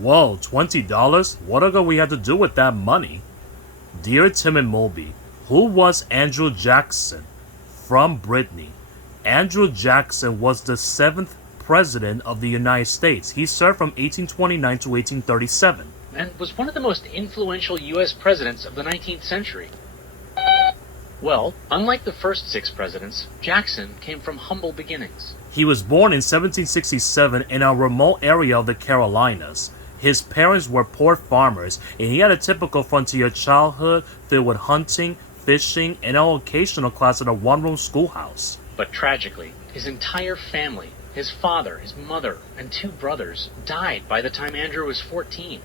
Whoa, $20? What are we had to do with that money? Dear Tim and Moby, who was Andrew Jackson? From Brittany. Andrew Jackson was the 7th President of the United States. He served from 1829 to 1837. And was one of the most influential U.S. presidents of the 19th century. Well, unlike the first 6 presidents, Jackson came from humble beginnings. He was born in 1767 in a remote area of the Carolinas. His parents were poor farmers, and he had a typical frontier childhood filled with hunting, fishing, and an occasional class at a one-room schoolhouse. But tragically, his entire family, his father, his mother, and 2 brothers, died by the time Andrew was 14.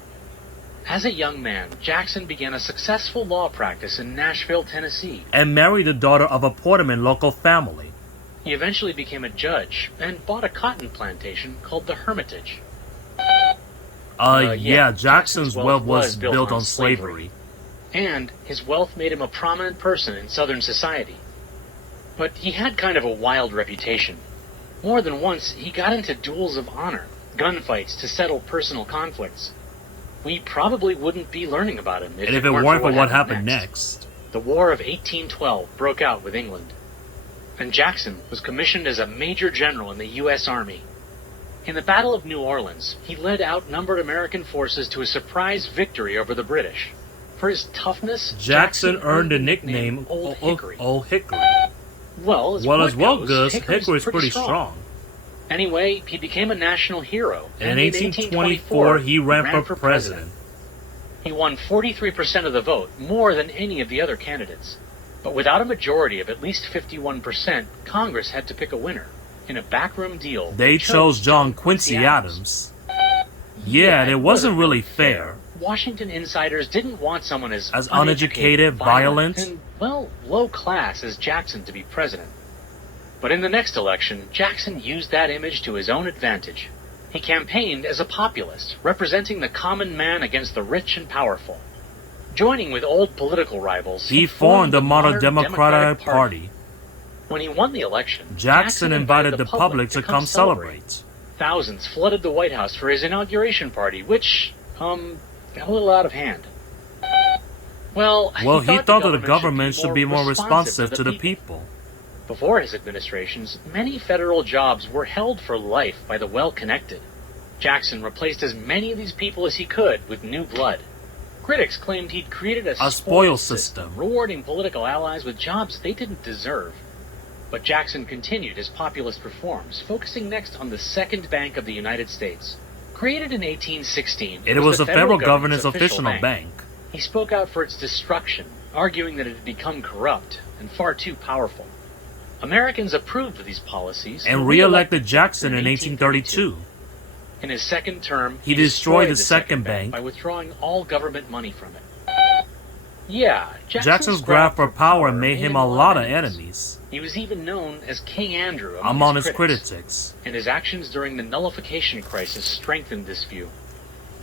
As a young man, Jackson began a successful law practice in Nashville, Tennessee, and married the daughter of a Portman local family. He eventually became a judge and bought a cotton plantation called the Hermitage. Jackson's wealth was built on slavery. And his wealth made him a prominent person in Southern society. But he had kind of a wild reputation. More than once, he got into duels of honor, gunfights to settle personal conflicts. We probably wouldn't be learning about him if it weren't for what happened next. The War of 1812 broke out with England, and Jackson was commissioned as a major general in the U.S. Army. In the Battle of New Orleans, he led outnumbered American forces to a surprise victory over the British. For his toughness, Jackson earned the nickname Old Hickory. Old Hickory. Well, as well goes, Hickory's pretty strong. Anyway, he became a national hero. And in 1824, he ran for president. He won 43% of the vote, more than any of the other candidates. But without a majority of at least 51%, Congress had to pick a winner. In a backroom deal, they chose John Quincy Adams. Yeah, and it wasn't really fair. Washington insiders didn't want someone as uneducated, violent, and, well, low class as Jackson to be president. But in the next election, Jackson used that image to his own advantage. He campaigned as a populist, representing the common man against the rich and powerful. Joining with old political rivals, he formed the modern Democratic Party. When he won the election, Jackson invited the public to come celebrate. Thousands flooded the White House for his inauguration party, which, got a little out of hand. Well, he thought that the government should be more responsive to the people. Before his administrations, many federal jobs were held for life by the well-connected. Jackson replaced as many of these people as he could with new blood. Critics claimed he'd created a spoil system, rewarding political allies with jobs they didn't deserve. But Jackson continued his populist reforms, focusing next on the Second Bank of the United States. Created in 1816, it was the federal government's official bank. He spoke out for its destruction, arguing that it had become corrupt and far too powerful. Americans approved of these policies and re-elected Jackson in 1832. In his second term, he destroyed the Second Bank by withdrawing all government money from it. Yeah, Jackson's grab for power made him a lot of enemies. He was even known as King Andrew among his critics, and his actions during the nullification crisis strengthened this view.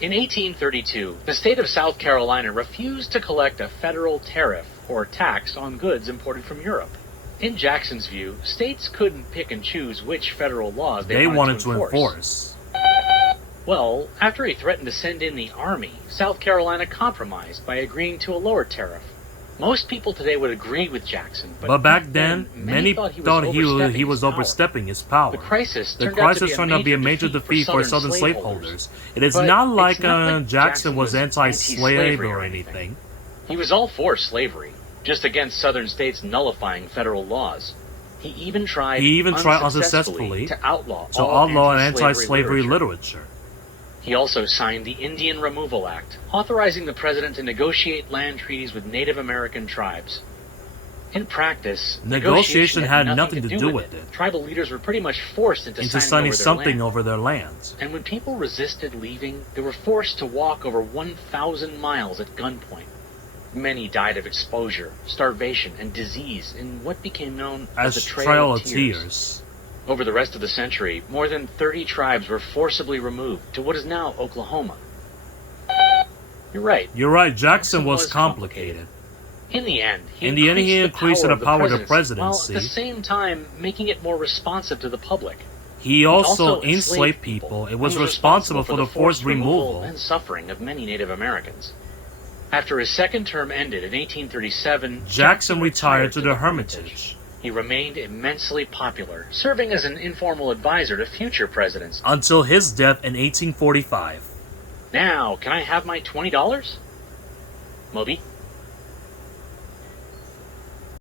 In 1832, the state of South Carolina refused to collect a federal tariff or tax on goods imported from Europe. In Jackson's view, states couldn't pick and choose which federal laws they wanted to enforce. Well, after he threatened to send in the army, South Carolina compromised by agreeing to a lower tariff. Most people today would agree with Jackson, but back then, many thought he was overstepping his power. The crisis turned out to be a major defeat for Southern slaveholders. It is not like Jackson was anti-slave or anything. He was all for slavery, just against Southern states nullifying federal laws. He even tried unsuccessfully to outlaw all anti-slavery literature. He also signed the Indian Removal Act, authorizing the president to negotiate land treaties with Native American tribes. In practice, negotiation had nothing to do with it. Tribal leaders were pretty much forced into signing something over their lands. And when people resisted leaving, they were forced to walk over 1,000 miles at gunpoint. Many died of exposure, starvation, and disease in what became known as the Trail of Tears. Over the rest of the century, more than 30 tribes were forcibly removed to what is now Oklahoma. You're right, Jackson was complicated. In the end, he increased the power of the presidency, while at the same time making it more responsive to the public. He also enslaved people and was responsible for the forced removal and suffering of many Native Americans. After his second term ended in 1837, Jackson retired to the Hermitage. He remained immensely popular, serving as an informal advisor to future presidents. Until his death in 1845. Now, can I have my $20? Moby?